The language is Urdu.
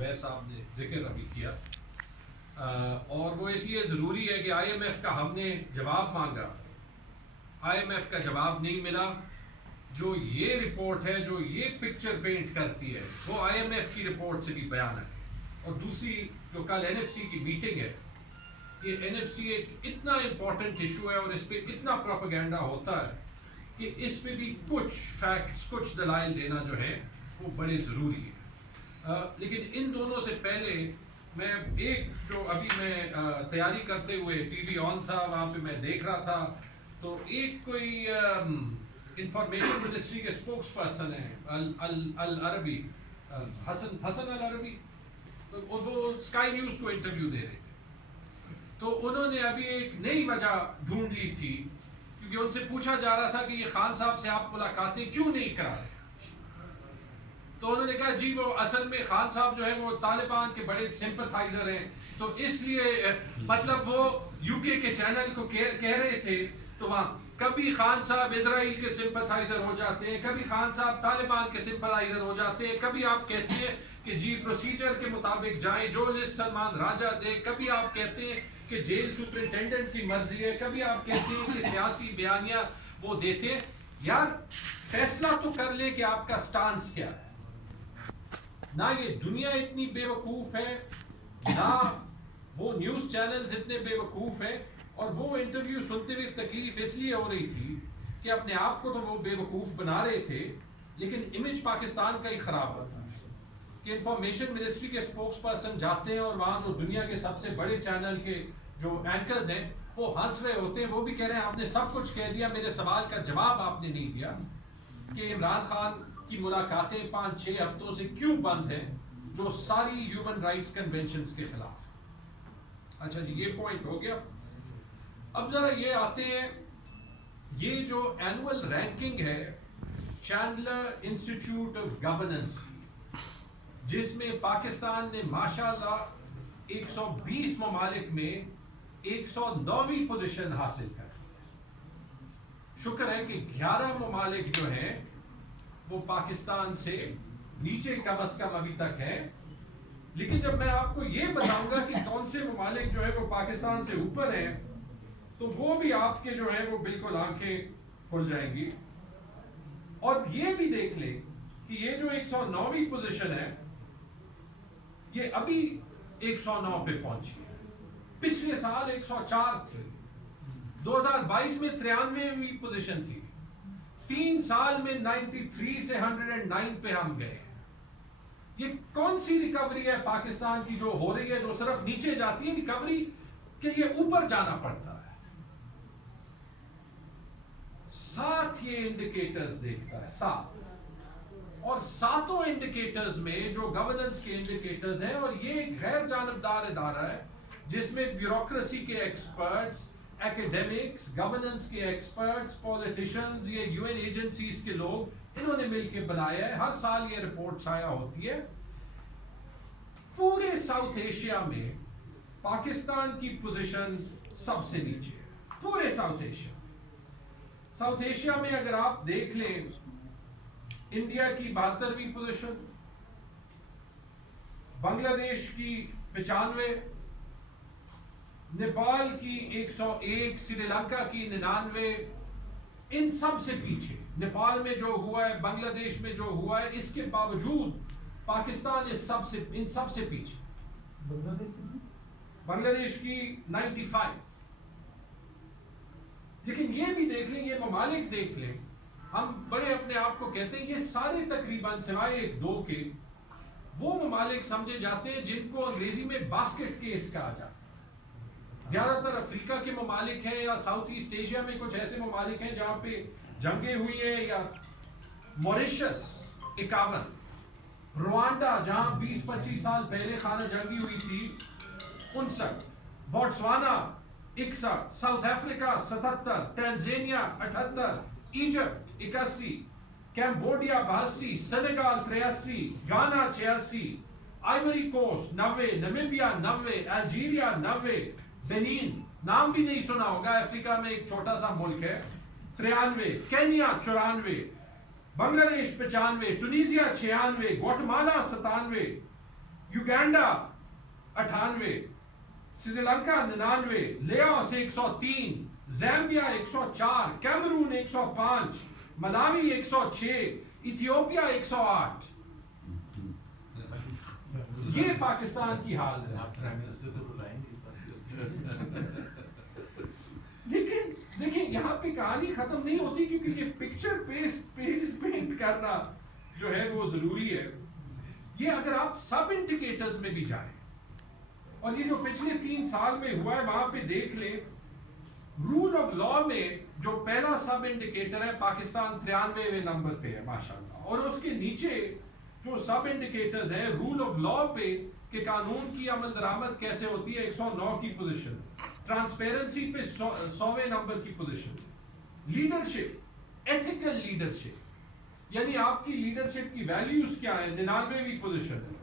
زبیر صاحب نے ذکر ابھی کیا، اور وہ اس لیے ضروری ہے کہ آئی ایم ایف کا ہم نے جواب مانگا، آئی ایم ایف کا جواب نہیں ملا. جو یہ رپورٹ ہے، جو یہ پکچر پینٹ کرتی ہے، وہ آئی ایم ایف کی رپورٹ سے بھی بیان ہے. اور دوسری جو کل این ایف سی کی میٹنگ ہے، یہ این ایف سی ایک اتنا امپورٹنٹ ایشو ہے اور اس پہ اتنا پروپیگنڈا ہوتا ہے کہ اس پہ بھی کچھ فیکٹس، کچھ دلائل دینا جو ہے وہ بڑے ضروری ہے. لیکن ان دونوں سے پہلے میں ایک جو ابھی میں تیاری کرتے ہوئے ٹی وی آن تھا، وہاں پہ میں دیکھ رہا تھا، تو ایک کوئی انفارمیشن منسٹری کے اسپوکس پرسن ہیں العربی، حسن العربی، تو وہ اسکائی نیوز کو انٹرویو دے رہے تھے. تو انہوں نے ابھی ایک نئی وجہ ڈھونڈ لی تھی، کیونکہ ان سے پوچھا جا رہا تھا کہ یہ خان صاحب سے آپ ملاقاتیں کیوں نہیں کرا رہے. تو انہوں نے کہا جی وہ اصل میں خان صاحب جو ہے وہ طالبان کے بڑے سمپتھائزر ہیں، تو اس لیے مطلب وہ یو کے چینل کو کہہ رہے تھے، تو وہاں کبھی خان صاحب اسرائیل کے سمپتھائزر ہو جاتے ہیں، کبھی خان صاحب طالبان کے سمپتھائزر ہو جاتے ہیں، کبھی آپ کہتے ہیں کہ جی پروسیجر کے مطابق جائیں، جو لسٹ سلمان راجہ دے، کبھی آپ کہتے ہیں کہ جیل سپرنٹینڈنٹ کی مرضی ہے، کبھی آپ کہتے ہیں کہ سیاسی بیانیہ وہ دیتے ہیں. یار فیصلہ تو کر لیں کہ آپ کا سٹانس کیا ہے. نہ یہ دنیا اتنی بے وقوف ہے، نہ وہ نیوز چینلز اتنے بے وقوف ہیں. اور وہ انٹرویو سنتے ہوئے تکلیف اس لیے ہو رہی تھی کہ اپنے آپ کو تو وہ بے وقوف بنا رہے تھے، لیکن امیج پاکستان کا ہی خراب ہوتا ہے کہ انفارمیشن منسٹری کے اسپوکس پرسن جاتے ہیں اور وہاں جو دنیا کے سب سے بڑے چینل کے جو اینکرز ہیں وہ ہنس رہے ہوتے ہیں. وہ بھی کہہ رہے ہیں آپ نے سب کچھ کہہ دیا، میرے سوال کا جواب آپ نے نہیں دیا کہ عمران خان کی ملاقاتیں 5-6 ہفتوں سے کیوں بند ہیں، جو ساری ہیومن رائٹس کنونشنز کے خلاف. اچھا جی، یہ پوائنٹ ہو گیا. اب ذرا یہ آتے ہیں، یہ جو اینول رینکنگ ہے چینڈلر انسٹیٹیوٹ آف گورننس کی، جس میں پاکستان نے ماشاءاللہ 120 ممالک میں 109ویں پوزیشن حاصل کر. شکر ہے کہ 11 ممالک جو ہیں وہ پاکستان سے نیچے کم از کم ابھی تک ہے. لیکن جب میں آپ کو یہ بتاؤں گا کہ کون سے ممالک جو ہے وہ پاکستان سے اوپر ہیں، تو وہ بھی آپ کے جو ہیں وہ بالکل آنکھیں کھل جائیں گی. اور یہ بھی دیکھ لیں کہ یہ جو 109ویں پوزیشن ہے یہ ابھی 109 پہ پہنچی ہے. پچھلے سال 104 تھی، 2022 میں 93ویں پوزیشن تھی، 3 سال میں 93 سے 109 پہ ہم گئے. یہ کون سی ریکوری ہے پاکستان کی جو ہو رہی ہے، جو صرف نیچے جاتی ہے؟ ریکوری کے لیے اوپر جانا پڑتا ہے. 7 یہ انڈیکیٹرز دیکھتا ہے، 7، اور 7 انڈیکیٹرز میں جو گورننس کے انڈیکیٹرز ہیں، اور یہ ایک غیر جانبدار ادارہ ہے جس میں بیوروکریسی کے ایکسپرٹس، ایکیڈیمکس، گورننس کے ایکسپرٹس، پولیٹیشنز، یہ یو این ایجنسیز کے لوگ، انہوں نے مل کے بنایا ہے. ہر سال یہ رپورٹ شائع ہوتی ہے. پورے ساؤتھ ایشیا میں پاکستان کی پوزیشن سب سے نیچے ہے، پورے ساؤتھ ایشیا. ساؤتھ ایشیا میں اگر آپ دیکھ لیں، انڈیا کی 72ویں پوزیشن، بنگلہ دیش کی 95، نیپال کی 101، سری لنکا کی 99، ان سب سے پیچھے. نیپال میں جو ہوا ہے، بنگلہ دیش میں جو ہوا ہے، اس کے باوجود پاکستان ان سب سے پیچھے. بنگلہ دیش کی 95. لیکن یہ بھی دیکھ لیں، یہ ممالک دیکھ لیں، ہم بڑے اپنے آپ کو کہتے ہیں، یہ سارے تقریباً سوائے 1-2 کے وہ ممالک سمجھے جاتے ہیں جن کو انگریزی میں باسکٹ کیس کہا جاتا ہے. زیادہ تر افریقہ کے ممالک ہیں یا ساؤتھ ایسٹ ایشیا میں کچھ ایسے ممالک ہیں جہاں پہ جنگیں ہوئی ہیں، یا موریشس 51، روانڈا جہاں 20-25 سال پہلے خانہ جنگی ہوئی تھی 59، بوٹسوانا 61، South Africa 77، ٹینزانیہ 78، Egypt 81، Cambodia 82، Senegal 83، گانا 86، آئیوری کوسٹ 90، نمیبیا 90، الجیریا 90، بنین نام بھی نہیں سنا ہوگا، افریقہ میں ایک چھوٹا سا ملک ہے 93، کینیا 94، بنگلہ دیش 95، ٹونیزیا 96، گواٹمالا 97، Uganda 98، Sri Lanka 99، Lewis 103، Zambia 104، Cameroon 105، ملاوی 106، ایتھیوپیا 108۔ یہ پاکستان کی حالت ہے۔ لیکن دیکھیں یہاں پہ کہانی ختم نہیں ہوتی، کیونکہ یہ پکچر پینٹ کرنا جو ہے وہ ضروری ہے۔ یہ اگر آپ سب انڈیکیٹرز میں بھی جائیں اور یہ جو پچھلے 3 سال میں ہوا ہے وہاں پہ دیکھ لیں، رول آف لا میں جو پہلا سب انڈیکیٹر ہے پاکستان 93ویں نمبر پہ ہے ماشاءاللہ، اور اس کے نیچے جو سب انڈیکیٹرز ہیں رول آف لا پہ کہ قانون کی عمل درآمد کیسے ہوتی ہے 109 کی پوزیشن، ٹرانسپیرنسی پہ 100ویں نمبر کی پوزیشن، لیڈرشپ، ایتھیکل لیڈرشپ، یعنی آپ کی لیڈرشپ کی ویلیوز کیا ہیں 99ویں پوزیشن ہے،